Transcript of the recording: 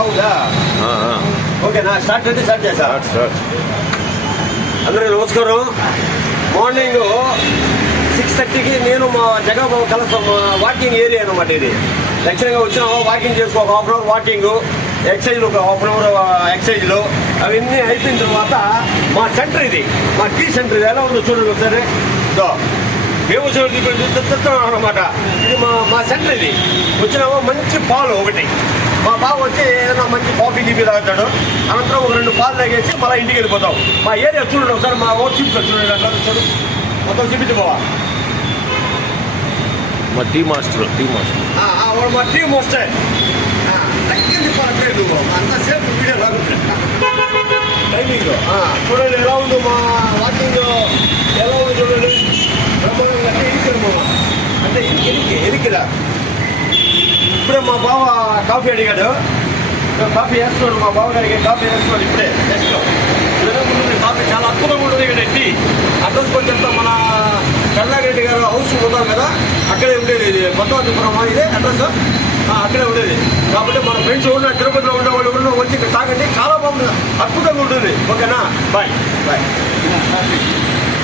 బాగుందా? ఓకేనా? స్టార్ట్ అంటే స్టార్ట్ చేస్తా. అందరికీ నమస్కారం. మార్నింగ్ 6:30కి నేను మా జగబాబు కలుస్తాం. వాకింగ్ ఏరియా అనమాట ఇది. యాక్చువల్గా వచ్చినాము వాకింగ్ చేసుకో, ఒక half an hour walking, exercise ఒక హాఫ్ అన్ అవర్ ఎక్సర్సైజ్లు అవన్నీ అయిపోయిన తర్వాత మా సెంటర్ ఇది, మా టీ సెంటర్ ఇది ఎలా ఉందో చూడండి ఒకసారి. అనమాట ఇది మా సెంటర్. ఇది వచ్చినామో మంచి పాలు ఒకటి, మా బావ వచ్చి ఏదైనా మంచి కాఫీ టీపీ తాగుతాడు. అనంతరం ఒక 2 పాలు తాగేసి మళ్ళీ ఇంటికి వెళ్ళిపోతాం. మా ఏరియా చూడండి ఒకసారి, మా ఓట్ చూపిస్తాడు చూడండి. అట్లా చూడు, మొత్తం చూపించి బావా. మా టీ మాస్టర్ మా టీ మాస్టర్ దగ్గర చెప్పాలంటే నువ్వు అంతసేపు వీడియో టైమింగ్ చూడండి ఎలా ఉందో మా వాకింగ్, ఎలా ఉందో చూడండి. బ్రహ్మాండంగా అంటే ఇరికారు మామ, అంటే ఎరికిరా. ఇప్పుడే మా బావ కాఫీ అడిగాడు, కాఫీ వేస్తున్నాడు. మా బావ గారికి కాఫీ వేస్తున్నాడు ఇప్పుడే. జస్ట్ కాఫీ చాలా అద్భుతంగా ఉంటుంది ఇక్కడ. టీ అడ్రస్ కొంచెం మన కరుణారెడ్డి గారు హౌస్ ఉన్నారు కదా, అక్కడే ఉండేది. ఇది భద్రావతిపురం ఇదే అడ్రస్, అక్కడే ఉండేది. కాబట్టి మన ఫ్రెండ్స్ ఉన్న తిరుపతిలో ఉండే వాళ్ళు కూడా వచ్చి ఇక్కడ తాగండి, చాలా బాగుంటుంది, అద్భుతంగా ఉంటుంది. ఓకేనా? Bye bye.